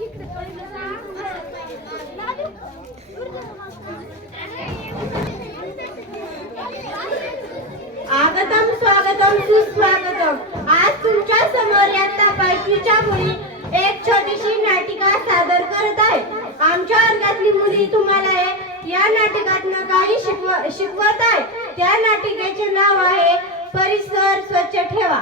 आगतम स्वागतम सुस्वागतम. आज तुमच्या समोर इयत्ता 5वीच्या मुली एक छोटीशी नाटिका सादर करत आहे. आमच्या वर्गातली मुली तुम्हाला या नाटकातनं काही शिकवत आहे. त्या नाटिकेचे नाव आहे परिसर स्वच्छ ठेवा.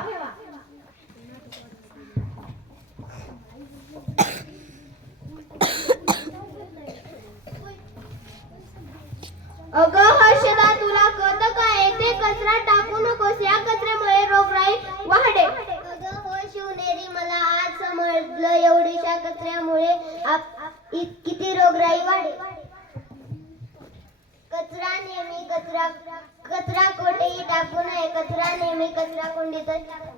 अगं हर्षदा, तुला कळतं का? येथे कचरा टाकू नकोस. या कचऱ्यामुळे रोगराई वाढे. अगं हो शिवनेरी, मला आज समजलं एवढ्याशा कचऱ्यामुळे किती रोगराई वाढे. कचरा नेहमी कचरा कोठेही टाकू नये. कचरा नेहमी कचरा कुंडीतच टाकावा.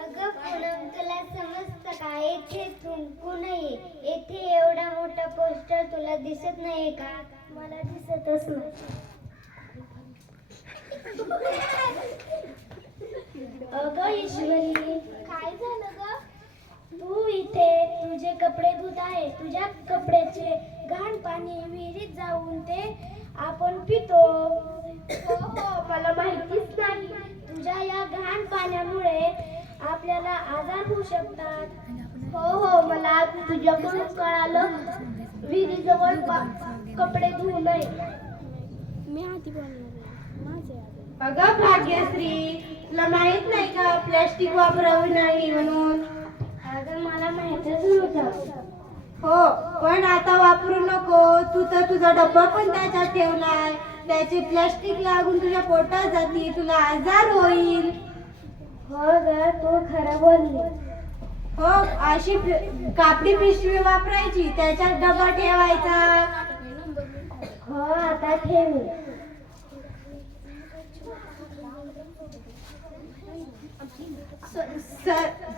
अगं पूनम, तुला समजतं का? येथे थुंकू नये. येथे एवढा मोठा पोस्टर तुला दिसत नाही का? मला दिसतच नाही. अगं ईश्वरी, काय झालं ग? तू इथे तुझे कपडे धुत आहे. तुझ्या कपड्याचे घाण पाणी विहिरीत जाऊन ते आपण पितो. हो हो, मला माहितीच नाही. तुझ्या या घाण पाण्यामुळे आपल्याला आजार होऊ शकतात. हो हो, मला तुझ्याकडून कळालं. विहिरीजवळ कपडे धुवू नये. मी आधी बोलणार. अगं भाग्यश्री, तुला माहित नाही का प्लास्टिक वापरावे नाही म्हणून? अगं मला माहितच नव्हतं. हो, पण आता वापरू नको. तू तर तुझा डब्बा पण त्याच्यात ठेवलाय. त्याचे प्लास्टिक लागून तुझ्या पोटात जाती, तुला आजार होईल. हो ग, तू खरं बोलली. हो, अशी कापडी पिशवी वापरायची, त्याच्यात डब्बा ठेवायचा. हो, आता ठेवी.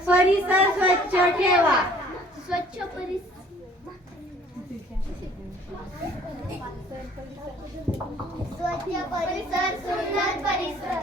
परिसर स्वच्छ ठेवा. स्वच्छ परिसर. स्वच्छ परिसर, सुंदर परिसर.